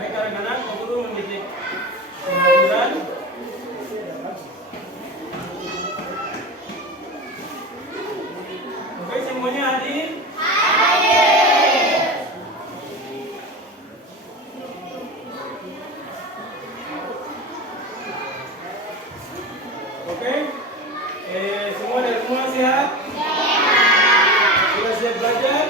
Baik anak-anak, Pak Guru mendidik pembelajaran. Oke, semuanya hadir? Hadir. Oke, semua dari rumah sehat? Sehat. Sudah siap belajar?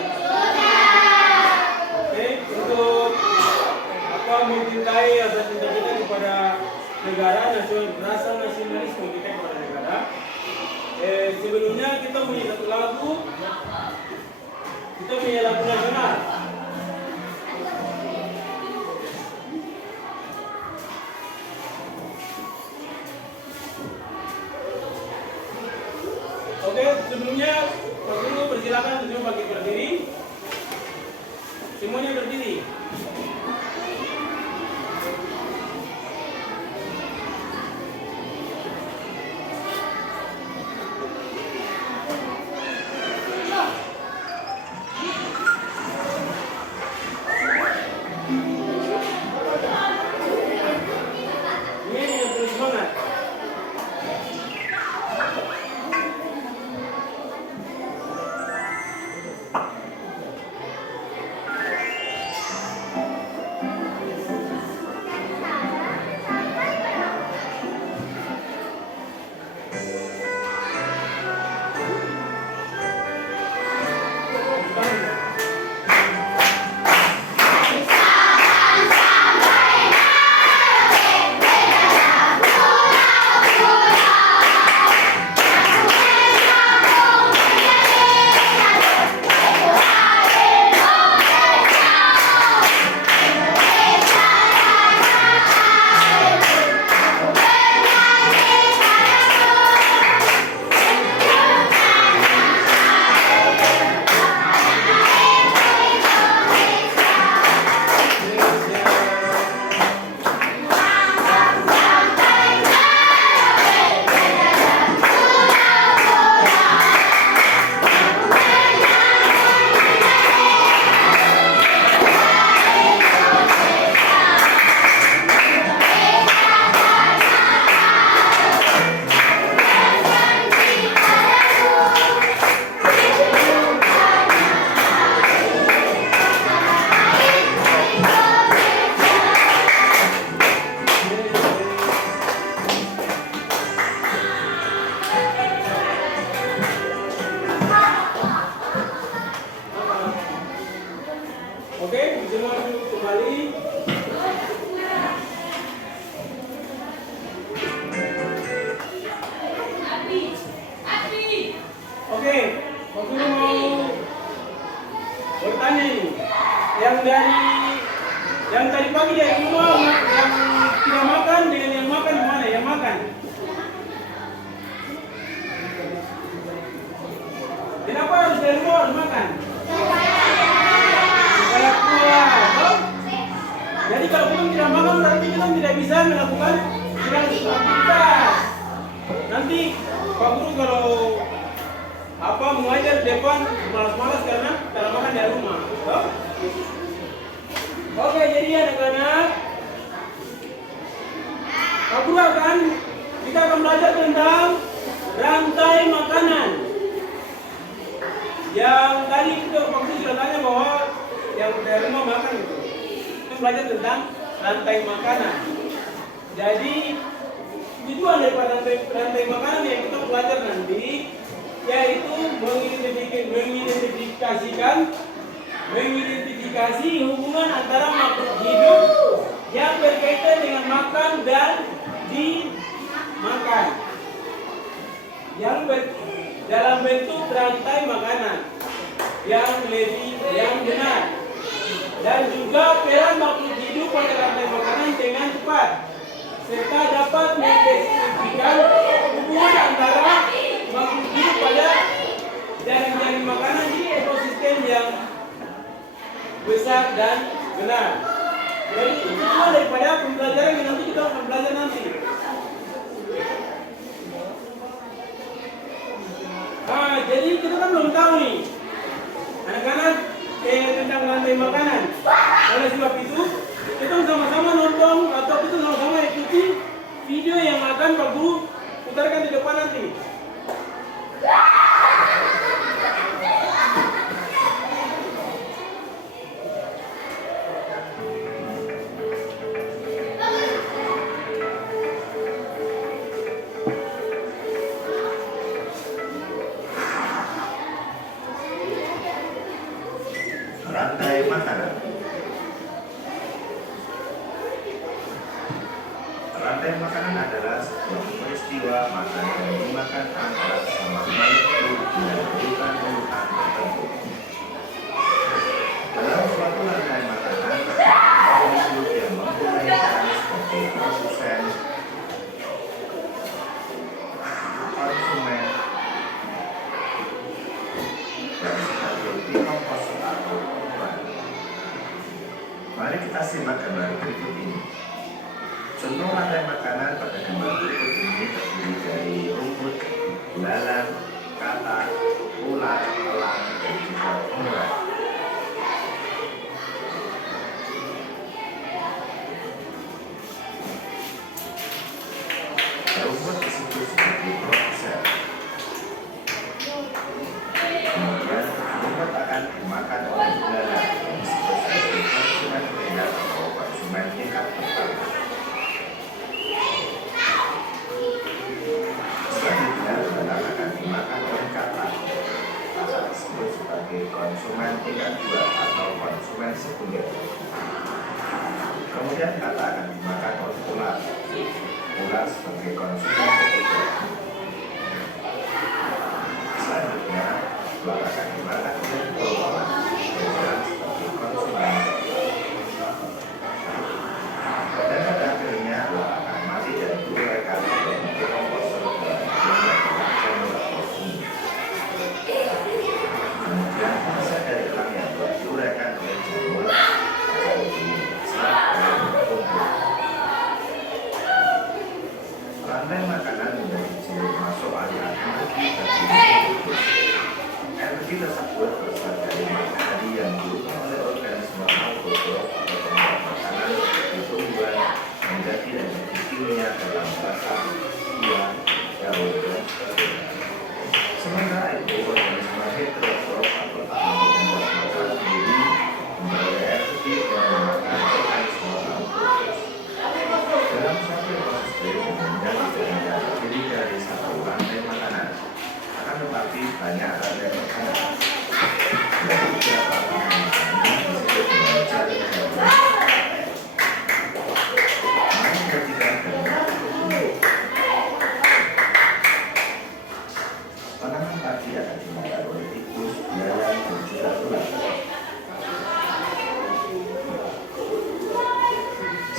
Mencintai rasa cinta kita kepada negara, rasa nasionalisme kita kepada negara. Sebelumnya kita punya satu lagu, kita punya lagu nasional. Oke, sebelumnya Pak Guru persilakan semua bagi berdiri. Semuanya berdiri. Oke, semua duduk kembali. Oke, Pak Guru mau bertanya ini. Yang tadi pagi dari rumah yang tidak makan dengan yang makan mana? Yang makan? Kenapa harus dari rumah harus makan? Supaya kuat. Jadi kalau belum tidak makan berarti kita tidak bisa melakukan aktivitas. Nanti Pak Guru kalau mengajar di depan malas-malas karena makan di rumah. Oke, jadi anak-anak, Pak Guru kita akan belajar tentang rantai makanan. Yang tadi itu Pak Guru sudah tanya bahwa yang dari rumah makan itu belajar tentang rantai makanan. Jadi tujuan daripada rantai makanan yang kita belajar nanti yaitu mengidentifikasi hubungan antara makhluk hidup yang berkaitan dengan makan dan dimakan. Dalam dalam bentuk rantai makanan yang benar, dan juga peran makhluk hidup pada rantai makanan dengan tepat, serta dapat mendeskripsikan hubungan antara makhluk hidup pada jaring-jaring makanan di ekosistem yang besar dan benar. Jadi itu semua daripada pembelajaran yang nanti kita akan belajar nanti. Jadi kita kan belum tahu nih anak-anak tentang rantai makanan. Oleh sebab itu kita sama-sama nonton atau kita sama-sama ikuti video yang akan Pak Guru putarkan di depan nanti. Rantai makanan. Rantai makanan adalah sebuah peristiwa makan dan dimakan antara sesama makhluk hidup dengan urutan tertentu. Dalam suatu rantai makanan, makhluk hidup yang mempunyai peran sebagai produsen, konsumen, dan sebagai pengongkos atau korban. Mari kita simak gambar berikut ini. Contoh rantai makanan pada gambar berikut ini terdiri dari rumput, belalang, katak, ulat, elang, dan juga urat. Rumput disebut sebagai produsen. Kemudian rumput akan dimakan oleh belalang yang disebut sebagai konsumen rendah atau konsumen tingkat pertama. Selanjutnya belalang akan dimakan oleh katak. Katak disebut sebagai konsumen tingkat 2 atau konsumen sekunder. Kemudian katak akan dimakan oleh ulat. Ulat sebagai konsumen ketiga. Selanjutnya ulat akan dimakan oleh ulat sebagai konsumen. Dan pada akhirnya ulat akan mati dan diuraikan oleh komposer dan kemudian masa dari elang yang diuraikan oleh jamur akan diserap oleh tubuh. Rantai makanan menjadi ciri masuk aliran energi bagi hidup. Energi tersebut berasal dari matahari yang diubah oleh organisme autotrof atau pembuat makanan di tumbuhan menjadi energi kimia dalam batang, buah, daun, dan sebagainya. Sementara itu, organisme heterotrof atau tak mampu membuat makanan sendiri memperoleh energi dengan memakan organisme autotrof. Dalam suatu ekosistem umumnya tidak hanya terdiri dari satu rantai makanan, akan tetapi banyak rantai makanan. Dari beberapa rantai makanan disebut dengan jaring-jaring. Mari perhatikan gambar ini. Penangan padi akan dimakan oleh tikus, belalang, dan juga ulat.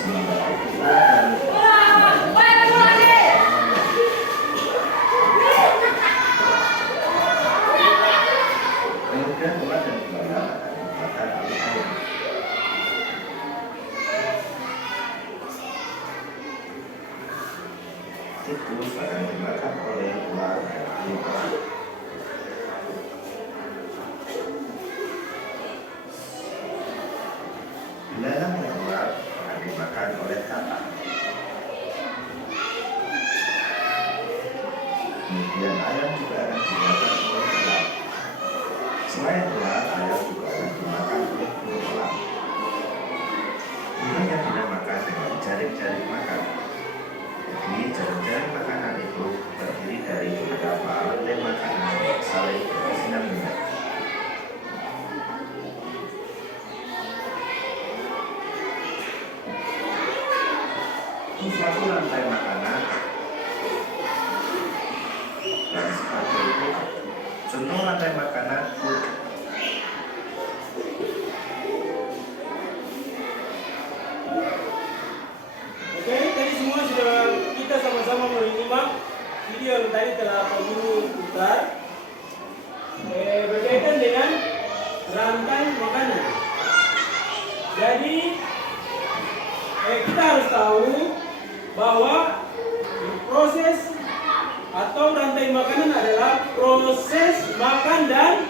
Sementara itu ulat dan kemudian ulat dan belalang akan dimakan alih-alih. Tikus akan dimakan oleh ular dan elang. Belalang dan ulat akan dimakan oleh katak. Kemudian ayam juga akan dimakan oleh elang. Selain ulat, ayam juga akan dimakan oleh burung elang. Burung yang dinamakan dengan jaring-jaring makan. Jadi jaring-jaring makanan itu terdiri dari beberapa rantai makanan yang saling berkesinambungan. Suatu rantai makanan dan sebagai berikut. berkaitan dengan rantai makanan. Jadi kita harus tahu bahwa proses atau rantai makanan adalah proses makan dan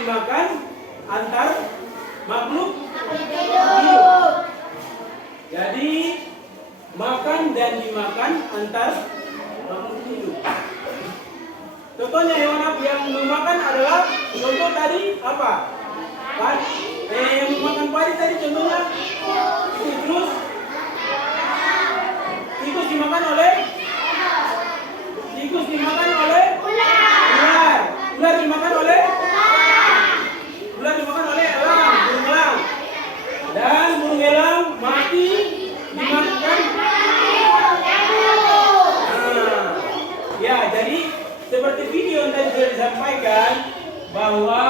dimakan antar makhluk hidup. Jadi makan dan dimakan antar makhluk hidup. Contohnya hewan apa yang memakan adalah, contoh tadi apa? Yang memakan padi tadi contohnya tikus. Tikus dimakan oleh ular. Ular dimakan oleh elang, burung elang. Dan burung elang mati dimakan. Ya, jadi seperti video yang tadi sudah disampaikan bahwa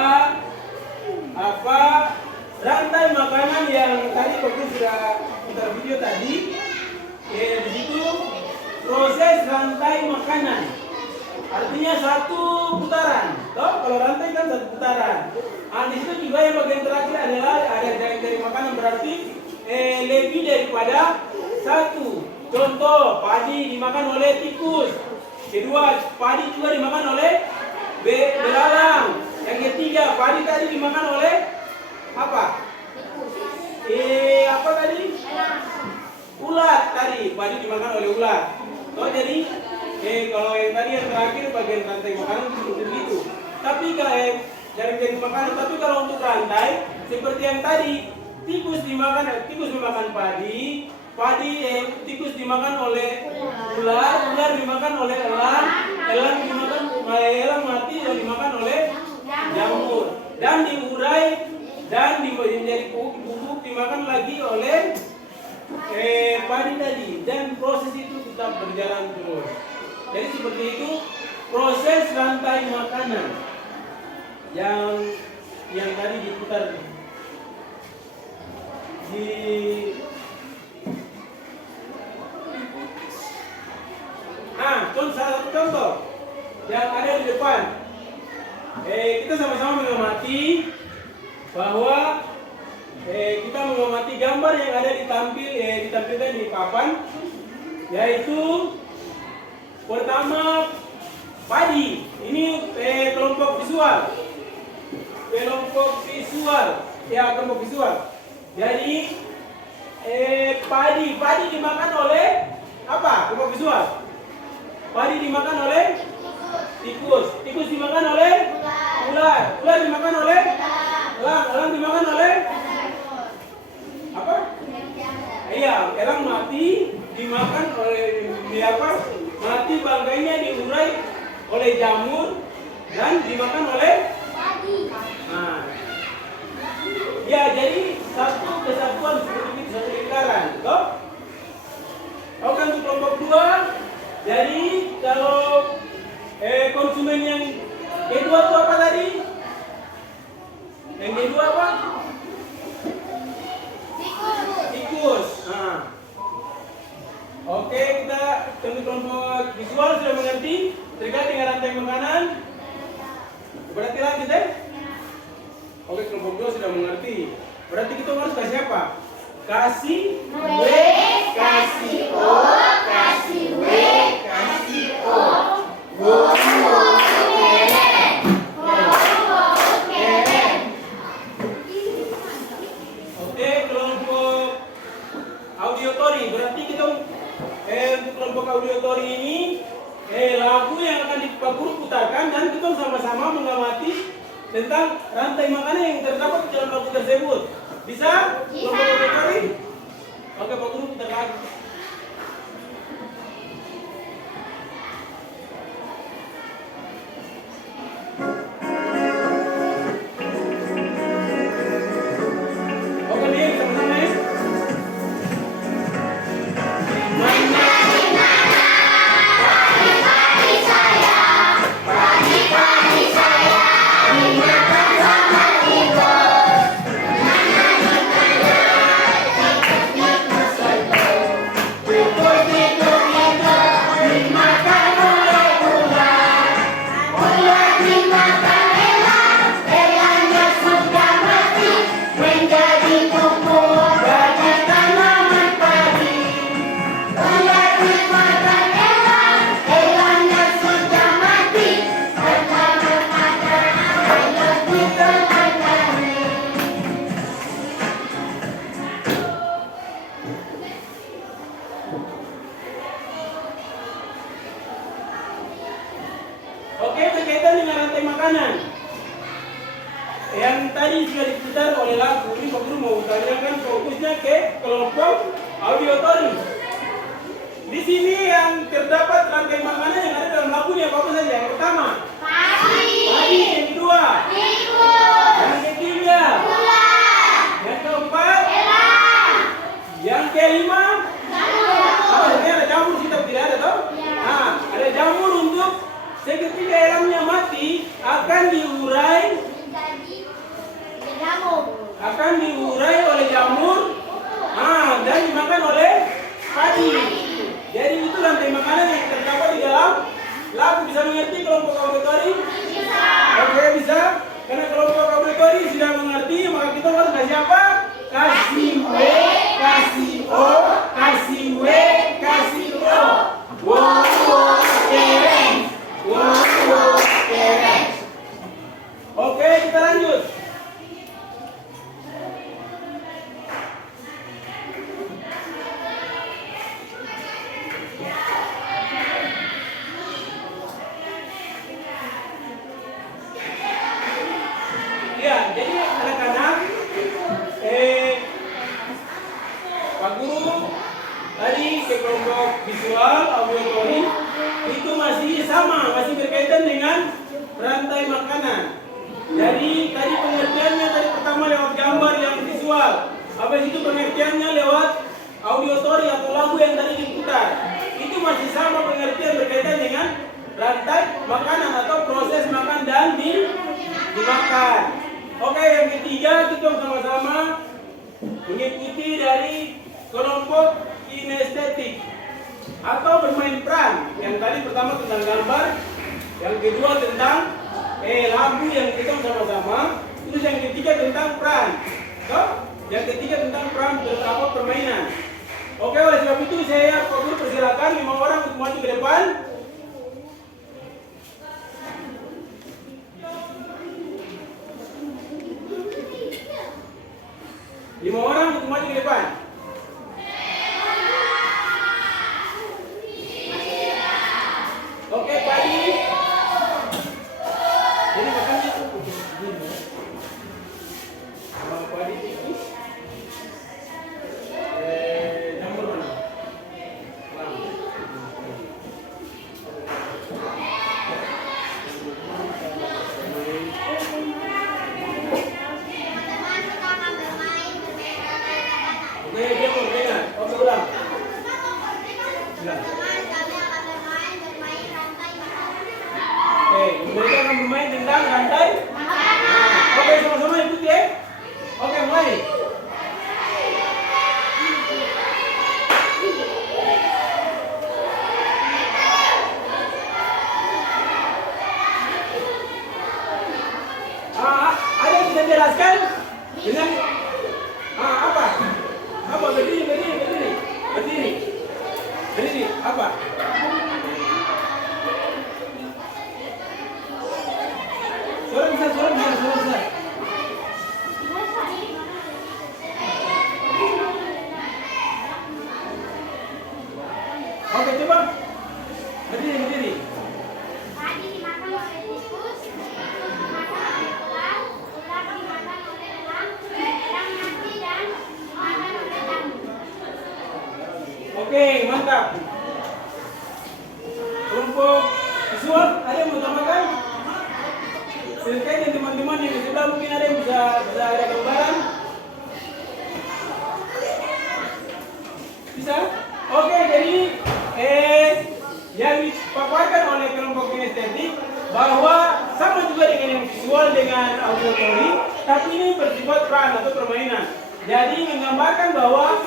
rantai makanan yang tadi Bapak sudah putar video tadi, di situ proses rantai makanan. Artinya satu putaran. Toh, kalau rantai kan satu putaran. Di situ juga yang bagian terakhir adalah ada jari makanan, berarti lebih daripada satu. Contoh, padi dimakan oleh tikus. Kedua, padi juga dimakan oleh belalang. Yang ketiga, padi tadi dimakan oleh apa? Apa tadi? Ulat tadi, padi dimakan oleh ulat. So, jadi kalau yang tadi yang terakhir bagian rantai makanan seperti itu. Tapi kalau jari makanan, tapi kalau untuk rantai seperti yang tadi, tikus dimakan padi, tikus dimakan oleh ular dimakan oleh elang mati dan dimakan oleh jamur, dan diurai dan menjadi bubuk dimakan lagi oleh padi tadi, dan proses itu tetap berjalan terus. Jadi seperti itu proses rantai makanan yang tadi diputar di salah satu contoh yang ada di depan. Kita sama-sama mengamati bahwa kita mengamati gambar yang ada ditampilkan di papan, yaitu pertama padi. Ini kelompok visual. Kelompok visual. Jadi padi dimakan oleh apa? Kelompok visual. Padi dimakan oleh tikus dimakan oleh ular dimakan oleh elang dimakan oleh apa? Iya, elang mati dimakan oleh mati, bangkainya diurai oleh jamur dan dimakan oleh padi. Ya, jadi satu kesatuan seperti itu, satu lingkaran, toh? Oke, untuk kelompok 2. Jadi kalau konsumen yang kedua itu apa tadi? Yang kedua apa? Tikus. Oke, kita untuk kelompok visual sudah mengerti terkait dengan rantai makanan. Berarti lanjut deh. Oke, kelompok 2 sudah mengerti. Berarti kita harus kasih apa? Kasih W, kasih O, kasih W, kasih O. Oke, kelompok audiotori. Berarti kita untuk kelompok audiotori ini lagu yang akan Pak Guru putarkan, dan kita sama-sama mengamati tentang rantai makanan yang terdapat di dalam lagu tersebut. Bisa? Kelompok audiotori? Oke, Pak Guru putar lagu. makanan. Yang tadi sudah diputar oleh lagu, ini Pak Guru mau tanyakan fokusnya ke kelompok auditory. Di sini yang terdapat rangkaian makanan yang ada dalam lagunya apa saja? Yang pertama, padi. Yang kedua, yang ketiga, yang keempat, yang kelima, sebenarnya ada jamur kita tidak ada toh? Nah, ada jamur untuk seketika elamnya mati akan diurai oleh jamur, dan dimakan oleh padi. Jadi itu rantai makanan yang terdapat di dalam lagu. Bisa mengerti kelompok auditory? Oke, bisa. Karena kelompok auditory sudah mengerti, maka kita harus kasih apa? Kasih W, kasih O, kasih W, kasih O. Wow, keren. Wow, keren. Oke, kita lanjut. Ya, jadi anak-anak, Pak Guru tadi ke kelompok visual, auditory itu masih sama, masih berkaitan dengan rantai makanan. Jadi tadi pengertiannya tadi pertama lewat gambar yang visual, habis itu pengertiannya lewat auditory atau lagu yang tadi diputar. Itu masih sama pengertian berkaitan dengan rantai makanan atau proses makan dan dimakan. Oke, yang ketiga kita sama-sama mengikuti dari kelompok kinestetik atau bermain peran. Yang tadi pertama tentang gambar, yang kedua tentang lagu yang kita sama-sama, terus yang ketiga tentang peran. Yang ketiga tentang peran beberapa permainan. Oke, oleh sebab itu saya Pak Guru persilakan 5 orang untuk maju ke depan. Lima orang untuk maju ke depan. Oke, padi. Jadi makannya itu begini. Kalau padi itu nomor mana? Oke, dia mau dengar. Oke, ulang. Mereka akan bermain tentang rantai. Oke, sama-sama ikuti ya. Oke, mulai. Ada yang bisa jelaskan dengan apa? Apa berdiri, apa? Suara besar. Oke, coba. Berdiri. Padi dimakan oleh tikus, dimakan oleh ular dimakan oleh elang mati dan dimakan oleh jamur. Oke, mantap. Kelompok visual, ada yang mau tambahkan? Silakan yang teman-teman yang di sebelah mungkin ada yang bisa ada gambaran. Bisa? Oke, jadi yang dipaparkan oleh kelompok kinestetik bahwa sama juga dengan yang visual dengan auditory, tapi ini bersifat peran atau permainan. Jadi menggambarkan bahwa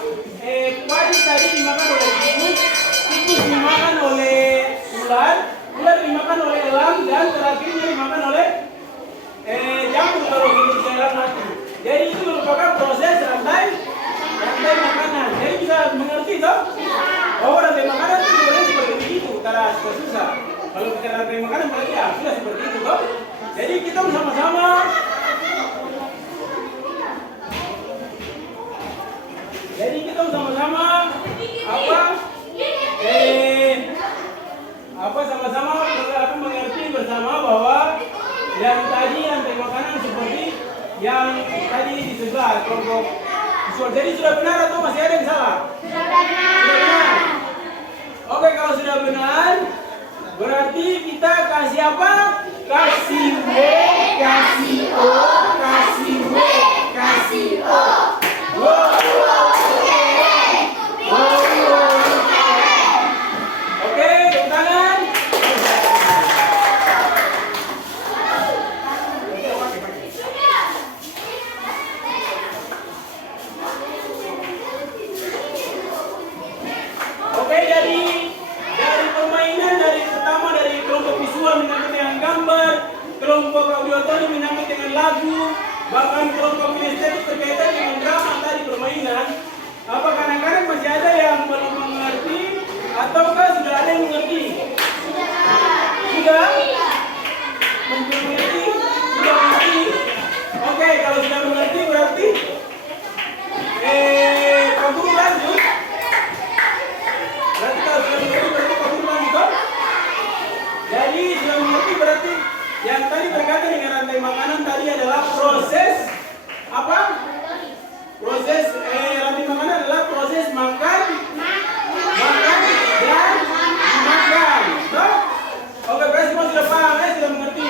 padi tadi dimakan oleh tikus dimakan oleh ular dimakan oleh elang, dan terakhirnya dimakan oleh jamur kalau hidup dalam mati. Jadi itu merupakan proses rantai makanan. Jadi bisa mengerti toh? Bahwa rantai makanan itu sebenarnya seperti itu, cara susah. Kalau kita rantai makanan berarti ya sudah seperti itu toh. Jadi kita sama-sama sama-sama mengerti bersama bahwa ya Yang tadi rantai makanan seperti yang tadi di sebelah kelompok visual. Jadi sudah benar atau masih ada yang salah? Sudah benar. Sudah benar. Oke, kalau sudah benar, berarti kita kasih apa? Kasih W, kasih O, kasih W, kasih O. Oke, tepuk tangan. Oke, dari permainan dari pertama dari kelompok visual menyangkut dengan gambar, kelompok audiotori menyangkut dengan lagu, bahkan kelompok kinestetik berkaitan dengan drama tadi permainan. Apakah anak-anak masih ada yang belum mengerti ataukah sudah ada yang mengerti? Sudah? Mengerti? Sudah mengerti? Oke, kalau sudah mengerti berarti Pak Guru lanjut. Berarti kalau sudah mengerti berarti Pak Guru lanjut. Jadi sudah mengerti berarti yang tadi berkaitan dengan rantai makanan tadi adalah proses apa? Proses rantai makanan adalah proses makan dan makan. Toh? Oke, berarti semua sudah paham ya, sudah mengerti.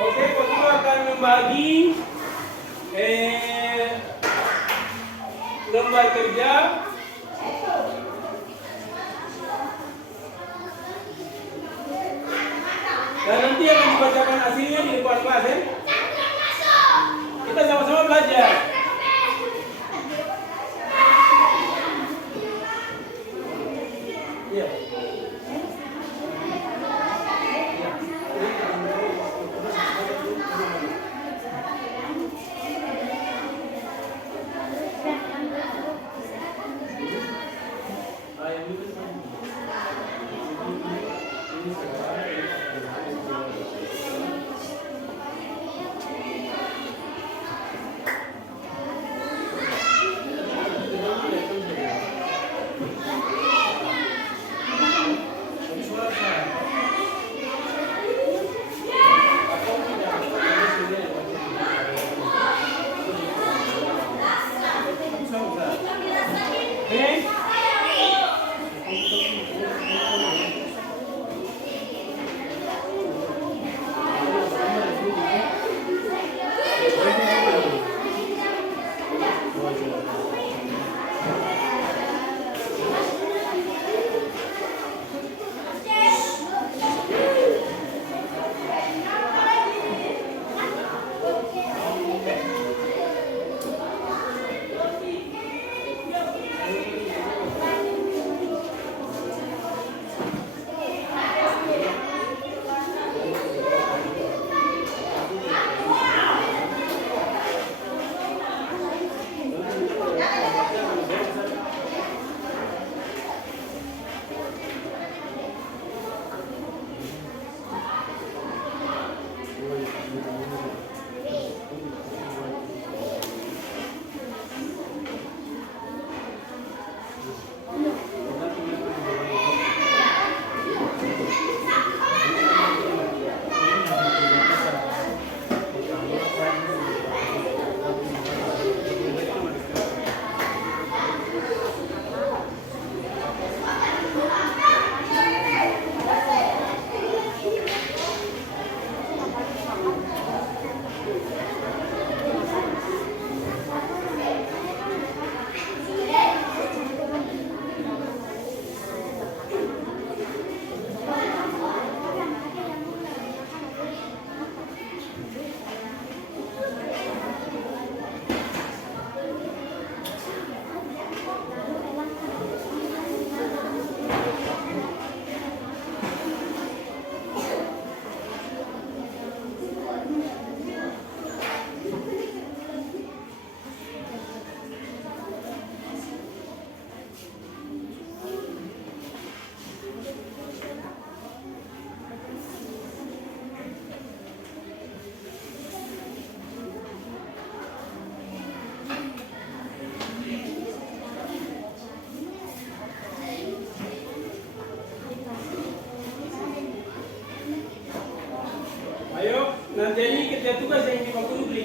Oke, Pak Guru akan membagi lembar kerja dan nanti akan dibacakan hasilnya di depan kelas ya. Kita sama-sama belajar. Iya.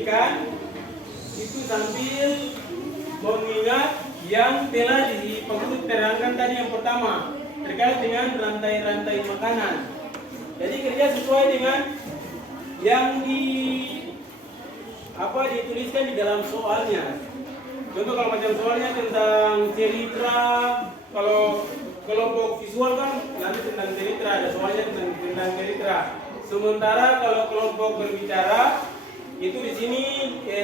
dirikan itu sambil mengingat yang telah terangkan tadi yang pertama terkait dengan rantai-rantai makanan. Jadi kerja sesuai dengan yang dituliskan di dalam soalnya. Contoh kalau macam soalnya tentang cerita, kalau kelompok visual kan nanti tentang cerita, ada soalnya tentang cerita. Sementara kalau kelompok berbicara itu di sini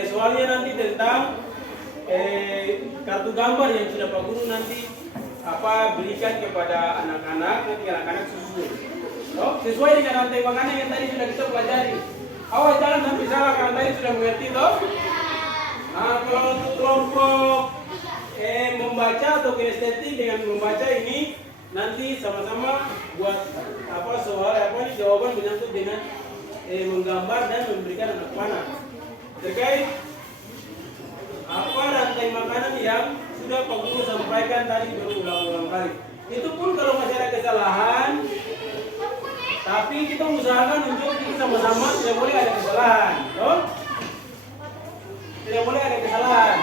soalnya nanti tentang kartu gambar yang sudah Pak Guru nanti berikan kepada anak-anak, nanti anak-anak susun. Sesuai dengan rantai makanan yang tadi sudah kita pelajari. Awas jangan sampai salah karena tadi sudah mengerti toh. Nah, kalau untuk kelompok membaca atau kinestetik dengan membaca ini nanti sama-sama buat soal jawaban menyangkut dengan menggambar dan memberikan anak panah terkait rantai makanan yang sudah Pak Guru sampaikan tadi berulang-ulang kali. Itu pun kalau masih ada kesalahan, tapi kita usahakan untuk sama-sama tidak boleh ada kesalahan, toh? Tidak boleh ada kesalahan.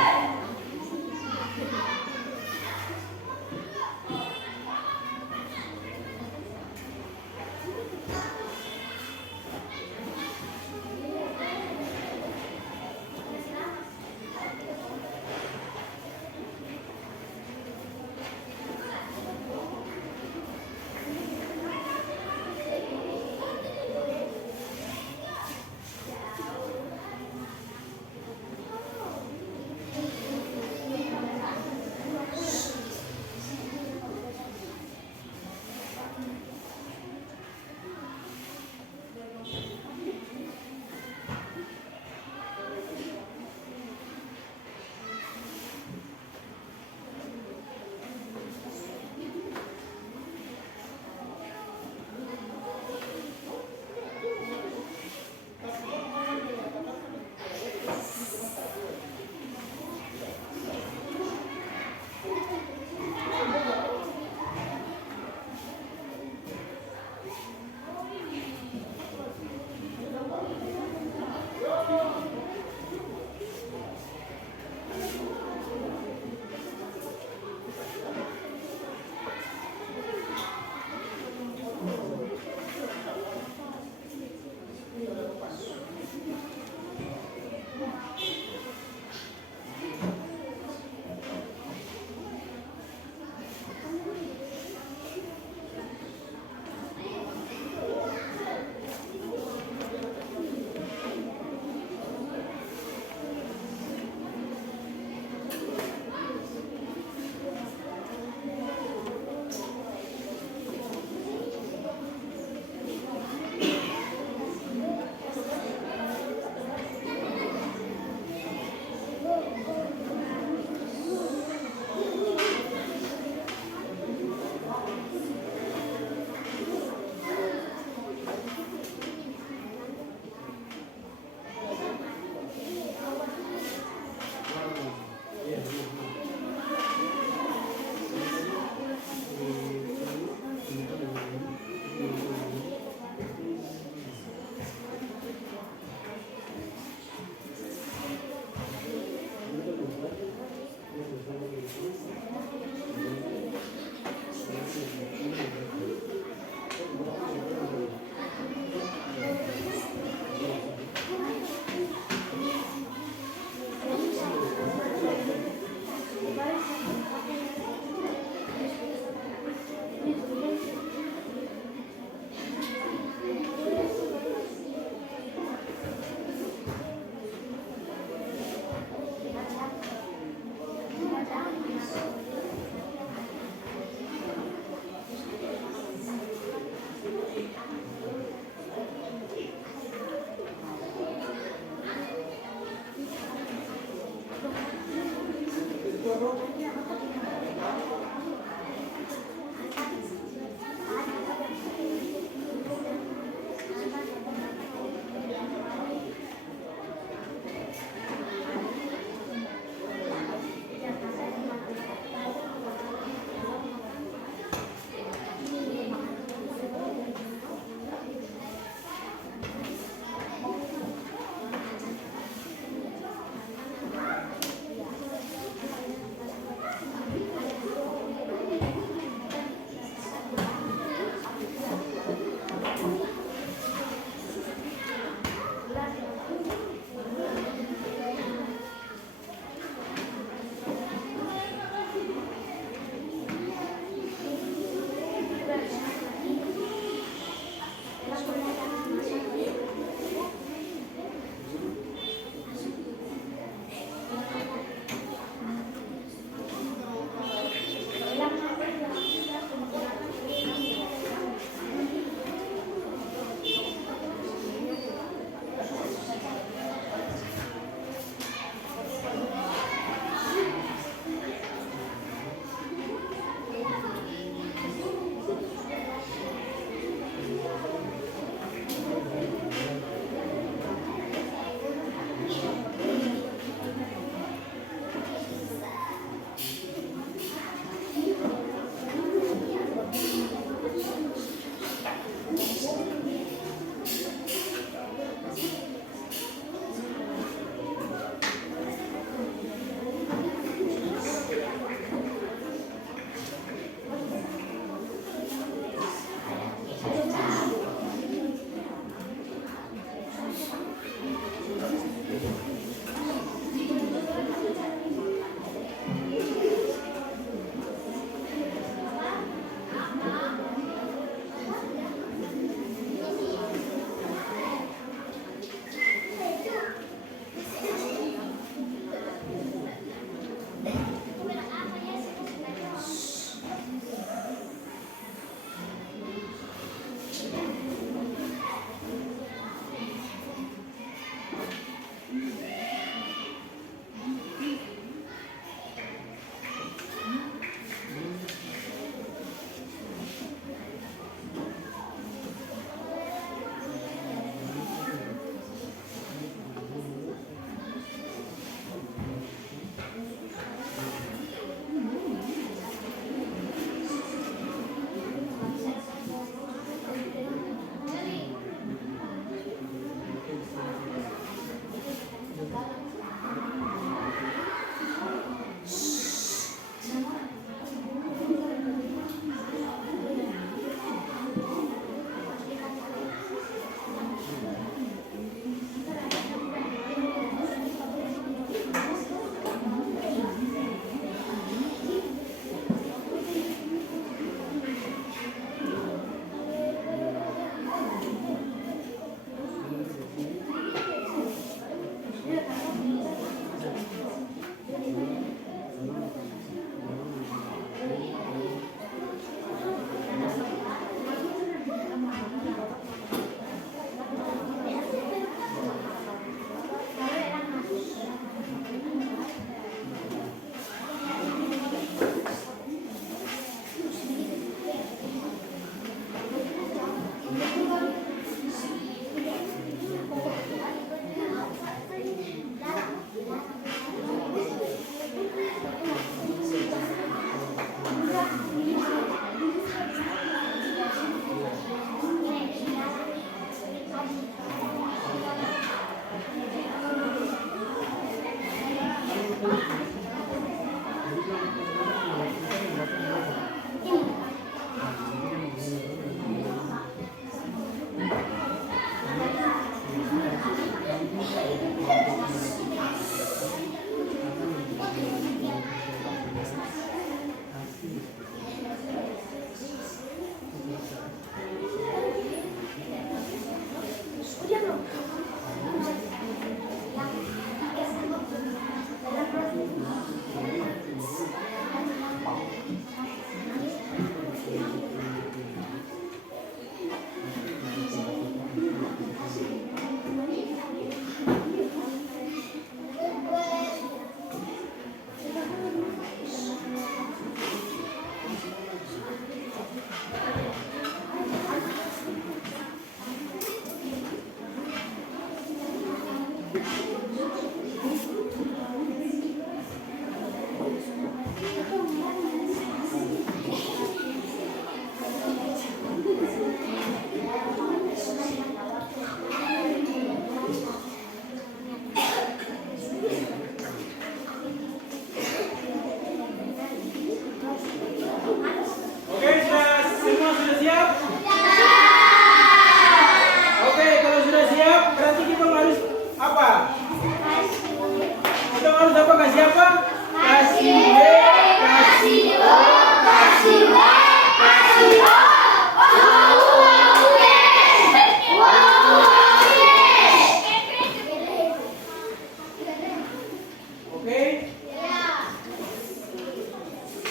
Oke?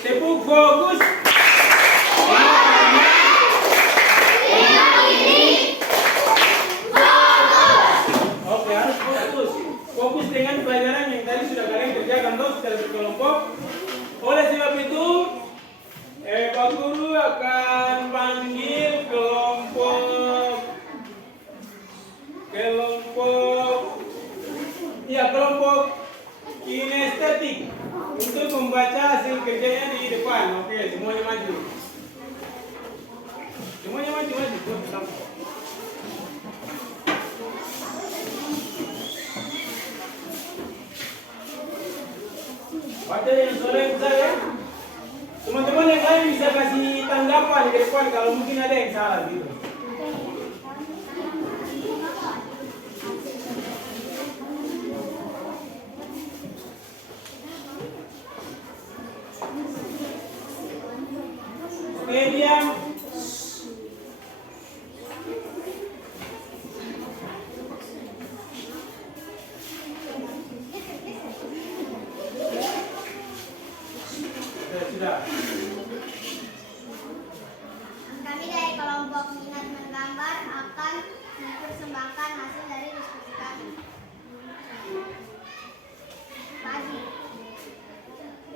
Tepuk fokus. Oke, harus fokus. Fokus dengan pelajaran yang tadi sudah kalian kerjakan toh secara berkelompok. Oleh sebab itu, Pak Guru akan panggil kelompok kinestetik untuk membaca hasil kerjanya di depan. Oke, semuanya maju. Semuanya maju. Baca yang soleh saya. Teman-teman yang lain bisa kasih tanggapan ke depan kalau mungkin ada yang salah gitu. Oke, diam. Sudah. Kami dari kelompok minat menggambar akan mempersembahkan hasil dari diskusi kami. Pagi.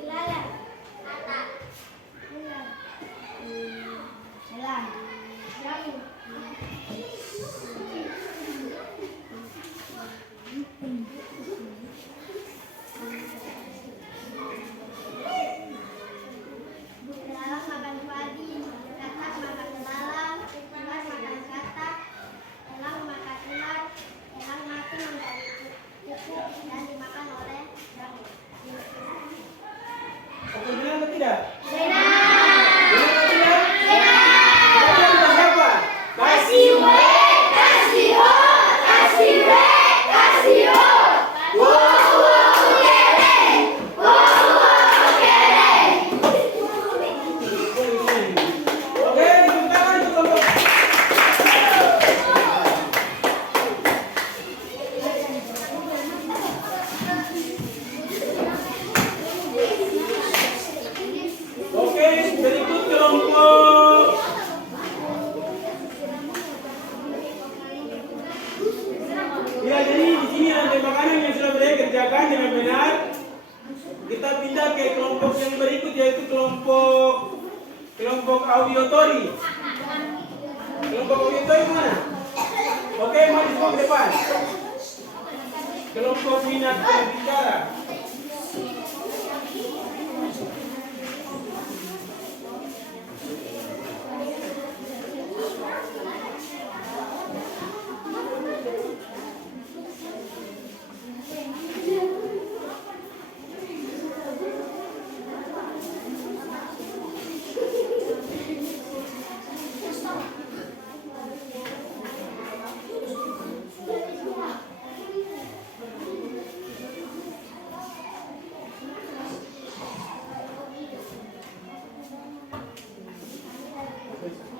Belajar. Kata. Jalan. Jamu. Belalang makan padi, katak makan belalang, ular makan katak, elang makan ular, elang mati menjadi kuku dan dimakan oleh jamur. Oke, benar atau tidak? Benar. Benar atau tidak? Benar. Kita siapa? Kasih we, kasih ho, kasih we, kasih ho. Wow, wow, keren. Wow, wow, keren. Oke, tepuk tangan untuk kelompok. Oke, berikut kelompok. Ya, jadi di sini rantai makanan yang sudah beliau kerjakan dengan benar. Kita pindah ke kelompok yang berikut yaitu kelompok auditory. Kelompok auditory mana? Oke, maju semua ke depan. Kelompok minat berbicara.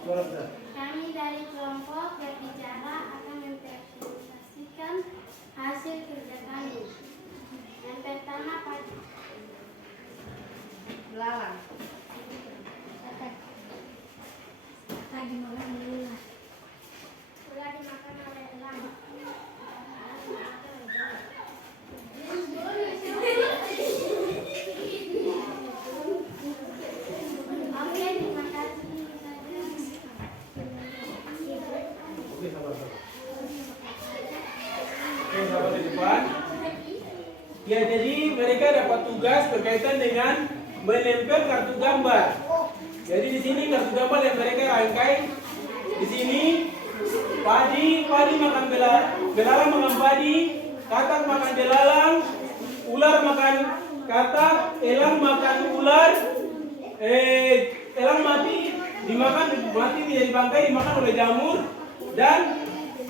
Suara besar. Kami dari kelompok berbicara akan mempresentasikan hasil kerja kami. Yang pertama padi. Belalang. Padi makan ular. Ular dimakan oleh elang. Oke, terima kasih. Oke, sabar. Oke, sabar di depan. Ya, jadi mereka dapat tugas berkaitan dengan menempel kartu gambar. Jadi di sini kartu gambar yang mereka rangkai. Di sini padi makan belalang makan padi, katak makan belalang, ular makan katak, elang makan ular, elang mati menjadi bangkai dimakan oleh jamur dan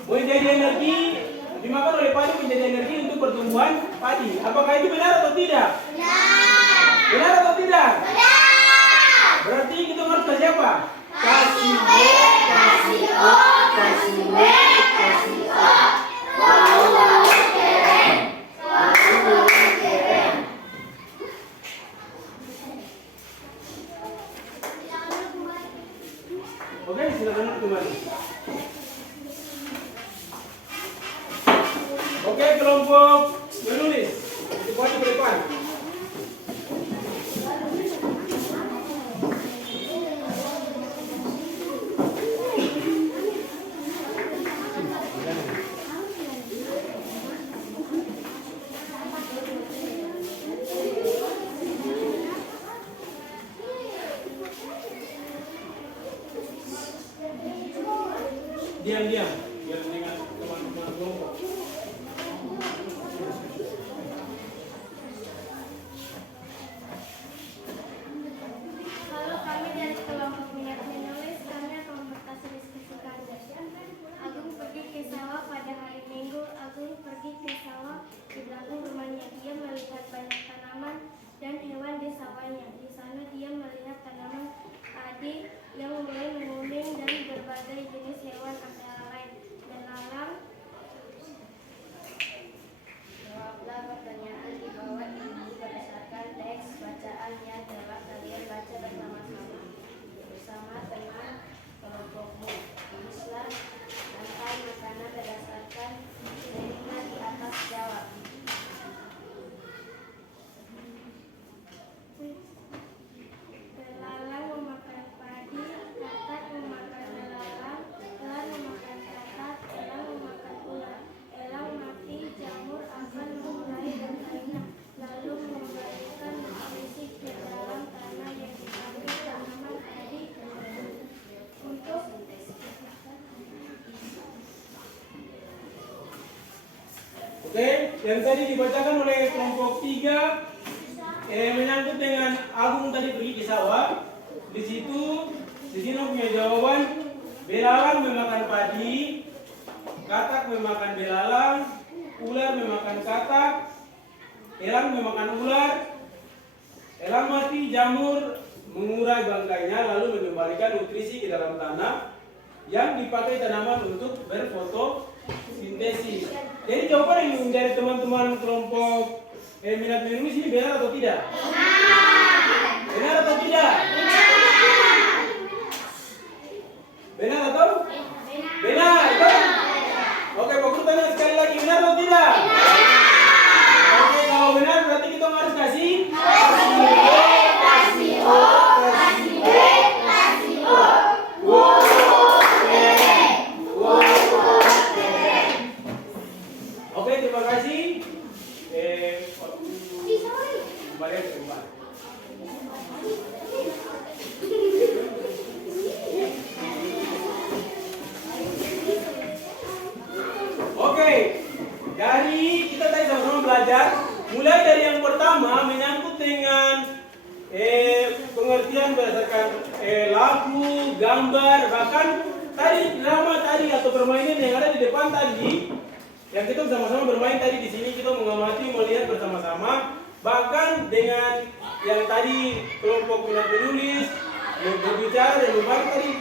menjadi energi dimakan oleh padi menjadi energi untuk pertumbuhan padi. Apakah itu benar atau tidak? Benar. Benar atau tidak? Berarti kita harus kasih apa? Kasih B, kasih O, kasih W, kasih O. Oke, silakan kembali. Oke, kelompok menulis. Semuanya ke depan. Diam-diam, biar dengan teman-teman kelompok. Halo, kami dari kelompok minat menulis. Kami akan diskusikan. Agung pergi ke sawah pada hari Minggu. Agung pergi ke sawah di belakang rumahnya. Dia melihat banyak tanaman dan hewan di sawahnya. Di sana dia melihat tanaman padi yang mulai menguning dan berbagai jenis hewan antara lain belalang. Jawablah pertanyaan di bawah ini berdasarkan teks bacaan yang telah kalian baca bersama teman kelompokmu. Tulislah rantai makanan berdasarkan tema di atas. Jawab. Belalang memakan padi, katak memakan belalang, ular memakan katak, elang memakan ular. Elang mati, jamur akan memulai bertanya, lalu mengembalikan nutrisi ke dalam tanah yang diambil tanaman padi untuk Oke, yang tadi dibacakan oleh kelompok 3 menyangkut dengan Agung tadi pergi ke sawah. Di sini punya jawaban. Belalang memakan padi, katak memakan belalang, ular memakan katak, elang memakan ular. Elang mati, jamur mengurai bangkainya lalu mengembalikan nutrisi ke dalam tanah yang dipakai tanaman untuk berfotosintesis. Jadi jawaban yang dari teman-teman kelompok minat menulis ini benar atau tidak? Benar atau tidak? Benar atau? Benar. Oke, Pak Guru tanya sekali lagi, benar atau tidak? Oke, kalau benar berarti kita harus kasih kasih O, kasih B, kasih O. Oke, terima kasih. Kembali ke tempat. Oke, dari kita tadi sama-sama belajar, mulai dari yang pertama menyangkut dengan pengertian berdasarkan lagu, gambar, bahkan tadi drama tadi atau permainan yang ada di depan tadi, yang kita sama-sama bermain tadi di sini kita mengamati, melihat bersama-sama, bahkan dengan yang tadi kelompok minat menulis berbicara dan membahas tadi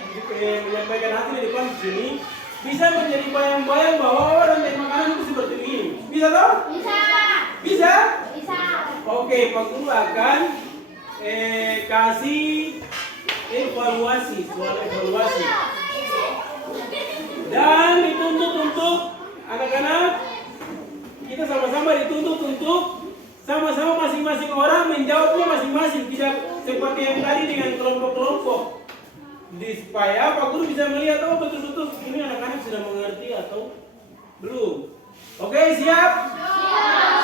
menyampaikan hasil di depan di sini, bisa menjadi bayang-bayang bahwa rantai makanan itu seperti ini. Bisa toh? Bisa. Bisa? Bisa. Oke, Pak Guru akan kasih evaluasi, soal evaluasi. Dan dituntut untuk anak-anak, kita sama-sama dituntut untuk sama-sama masing-masing orang menjawabnya masing-masing, tidak seperti yang tadi dengan kelompok-kelompok. Supaya Pak Guru bisa melihat, oh betul-betul ini anak-anak sudah mengerti atau belum. Oke, siap?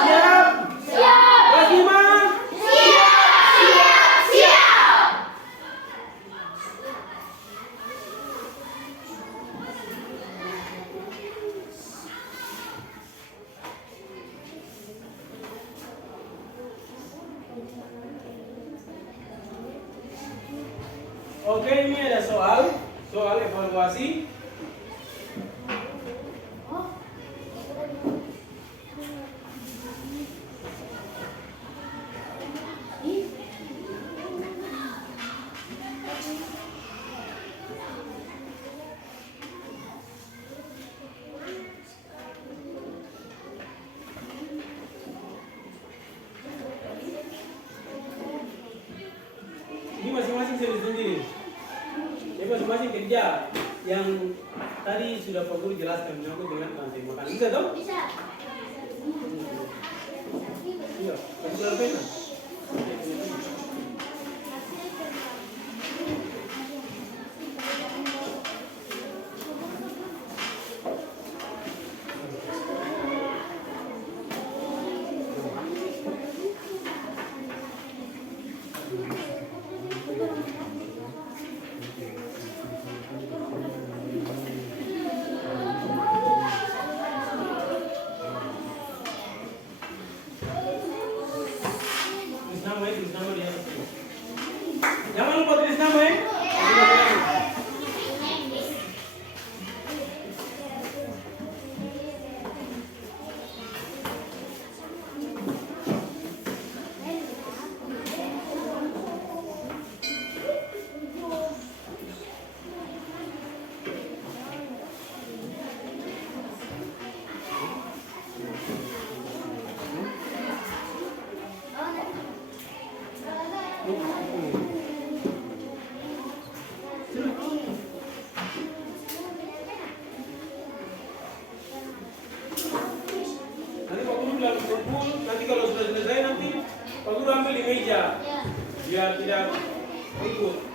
Siap? Siap. Kelas 5? Oke, ini ada soal evaluasi. sendiri-sendiri. Jadi masing-masing kerja yang tadi sudah Pak Guru jelaskan menyangkut dengan rantai makanan. Bisa toh? Bisa. Iya, kasih keluar pena. Tulis nama di atas. Jangan lupa tulis nama ya. Nanti Pak Guru bilang kumpul, nanti kalau sudah selesai nanti Pak Guru ambil di meja biar tidak ikut.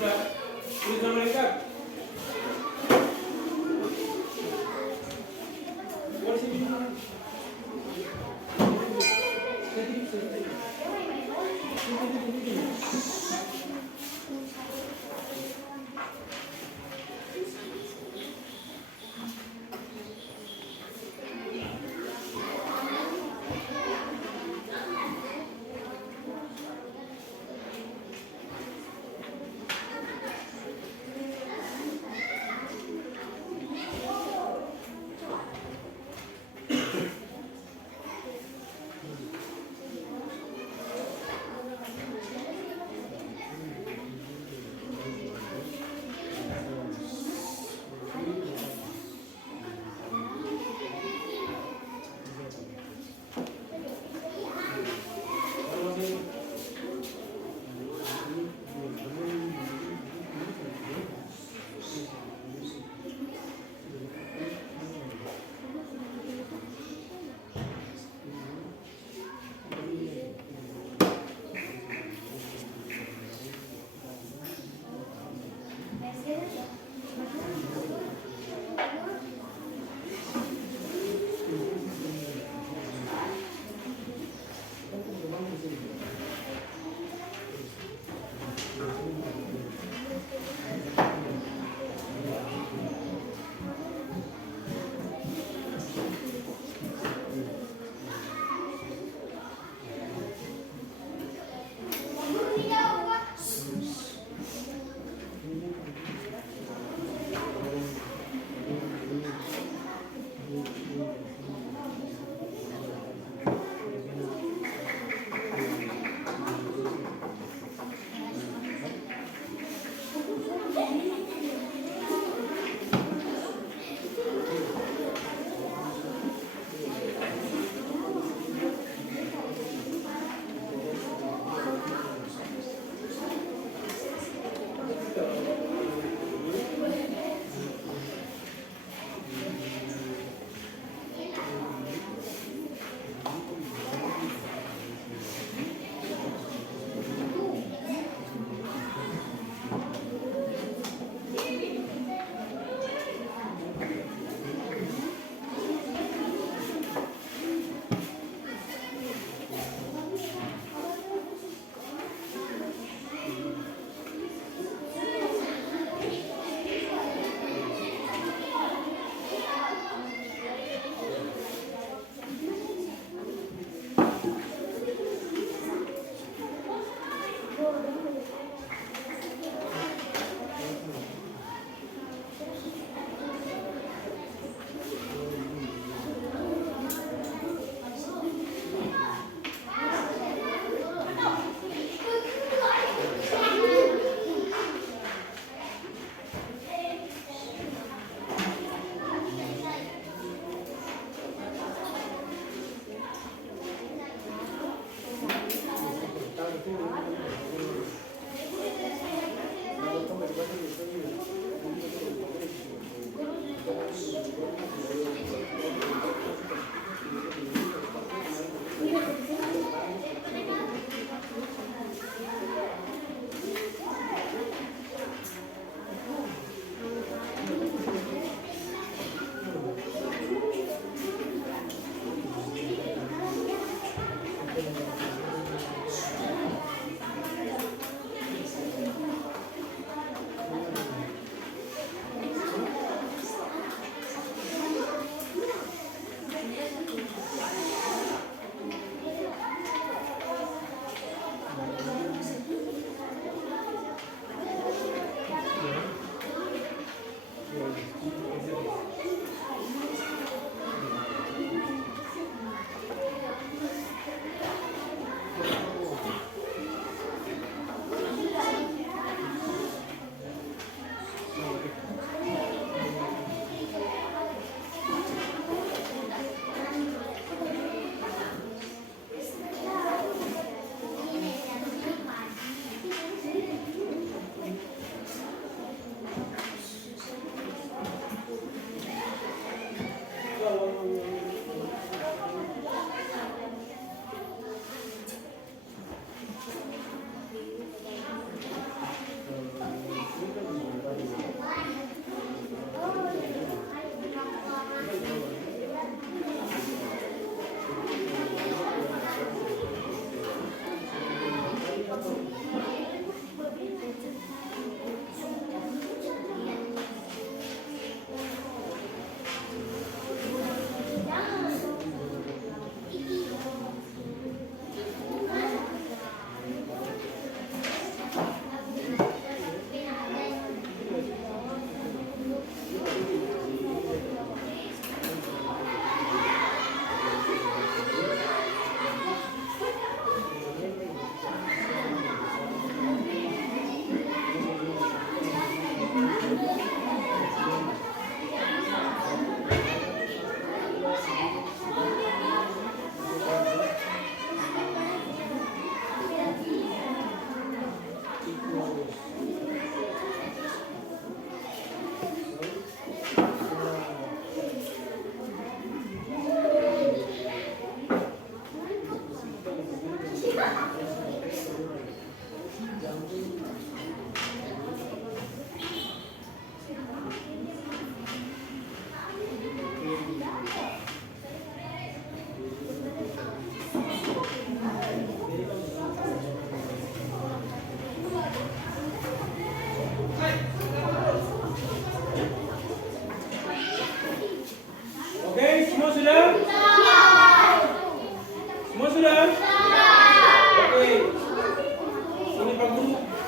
Sudah tulis nama lengkap. Boleh sini.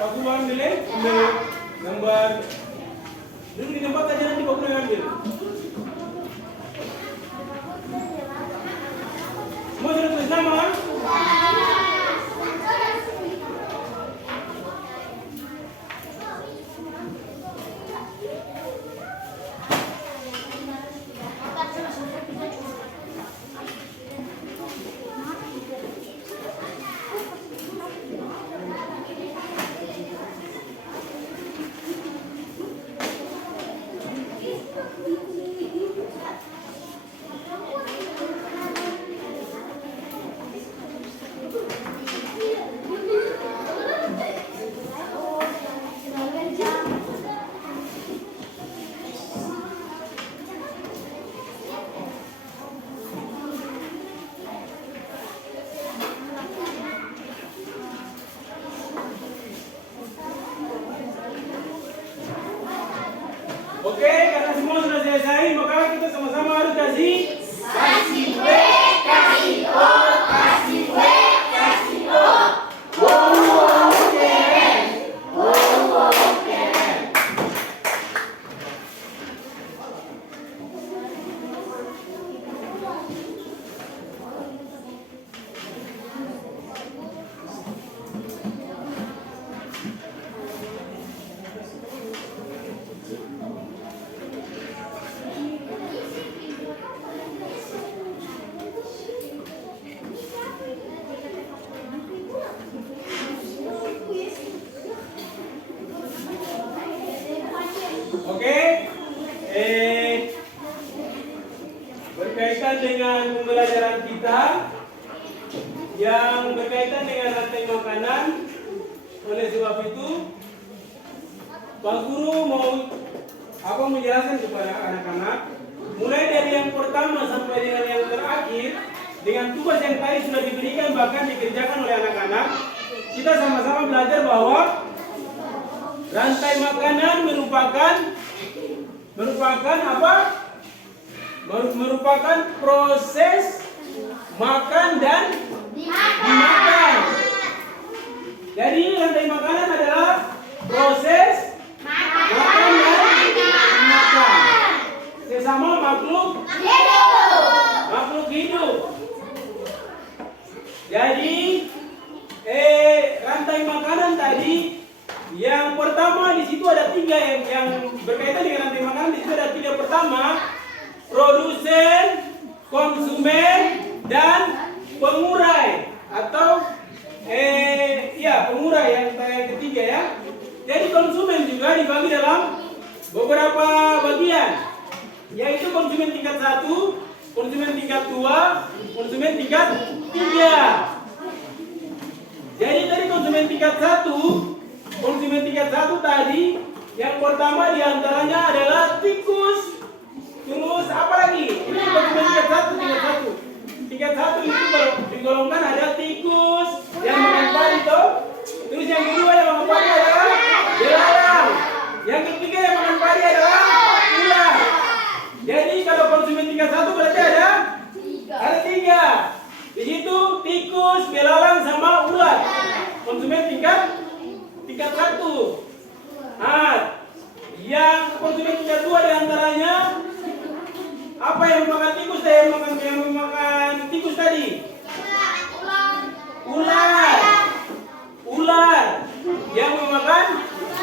Pak Guru ambil gambar. Dulu di tempat aja nanti Pak Guru yang ambil. Semua sudah tulis nama? Oke, karena semua sudah selesai, maka kita sama-sama harus kasih B, kasih O, kasih W, kasih O. Wow, keren. Wow, keren. Oke, berkaitan dengan pembelajaran kita yang berkaitan dengan rantai makanan. Oleh sebab itu, Pak Guru mau menjelaskan kepada anak-anak mulai dari yang pertama sampai dengan yang terakhir dengan tugas yang tadi sudah diberikan bahkan dikerjakan oleh anak-anak. Kita sama-sama belajar bahwa rantai makanan merupakan apa? Merupakan proses makan dan dimakan. Jadi rantai makanan adalah proses makan dan dimakan sesama makhluk hidup. Jadi rantai makanan tadi yang pertama di situ ada 3 yang berkaitan dengan rantai makanan. Di situ ada 3 pertama, produsen, konsumen, dan pengurai atau pengurai yang ketiga ya. Jadi konsumen juga dibagi dalam beberapa bagian, yaitu konsumen tingkat 1, konsumen tingkat 2, konsumen tingkat 3. Jadi tadi konsumen tingkat 1 tadi yang pertama diantaranya adalah tikus. Terus apa lagi? Ini konsumen tingkat 1. Tingkat 1 itu digolongkan ada tikus yang makan padi toh. Terus yang kedua yang makan padi adalah belalang. Yang ketiga yang makan padi adalah ular. Jadi kalau konsumen tingkat 1 berarti ada 3. Di situ tikus, belalang sama ular. Konsumen tingkat 1. Yang konsumen tingkat 2 diantaranya apa yang memakan tikus dan yang memakan tikus tadi? Ular yang memakan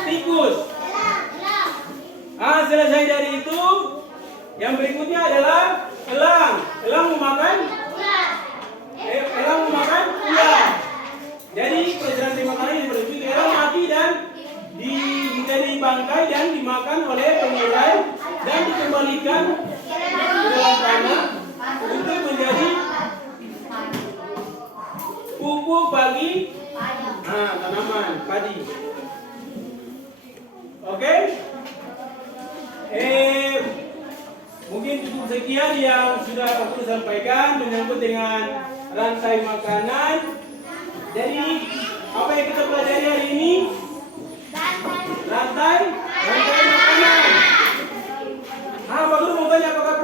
tikus. Selesai dari itu, yang berikutnya adalah elang. Elang memakan ular. Jadi proses rantai makanan ini seperti itu. Elang mati dan menjadi bangkai dan dimakan oleh pengurai dan dikembalikan ke dalam tanah untuk menjadi pupuk bagi tanaman padi. Oke? Mungkin cukup sekian yang sudah aku sampaikan menyangkut dengan rantai makanan. Jadi apa yang kita pelajari hari ini? Rantai makanan. Pak Guru mau tanya apakah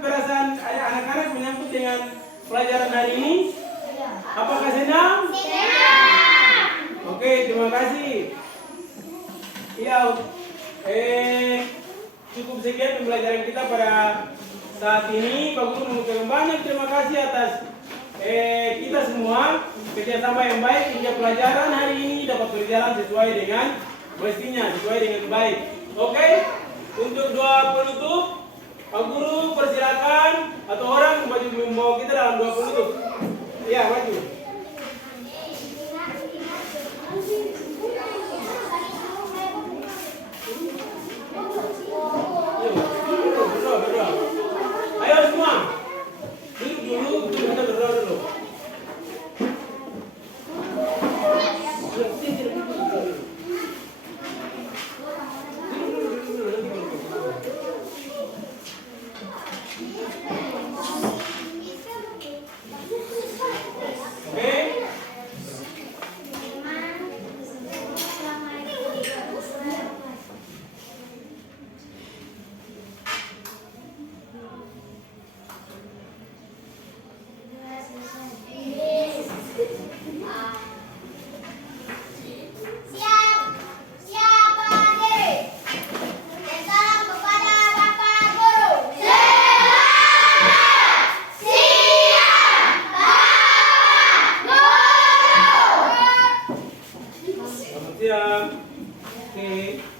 perasaan anak-anak menyangkut dengan pelajaran hari ini? Apakah senang? Senang. Oke, terima kasih. jauh. Cukup sekian pembelajaran kita pada saat ini. Pak Guru mengucapkan banyak terima kasih atas kita semua, kerjasama yang baik hingga pelajaran hari ini dapat berjalan sesuai dengan mestinya, sesuai dengan baik. Oke, untuk doa penutup, Pak Guru persilakan atau orang maju membawa kita dalam doa penutup. Ya, maju. Berdoa. Ayo semua. Duduk dulu, kita berdoa dulu. Siap. Oke.